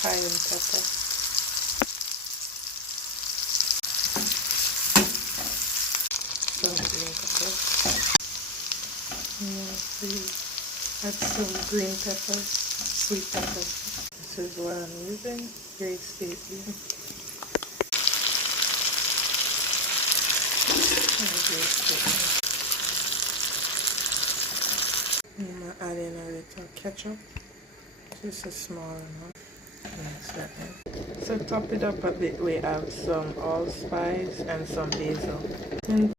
cayenne pepper. Some green peppers. Please add some green peppers, sweet peppers. This is what I'm using, Great State bean. I'm adding a little ketchup, just a small amount. So top it up a bit. We have some allspice and some basil. And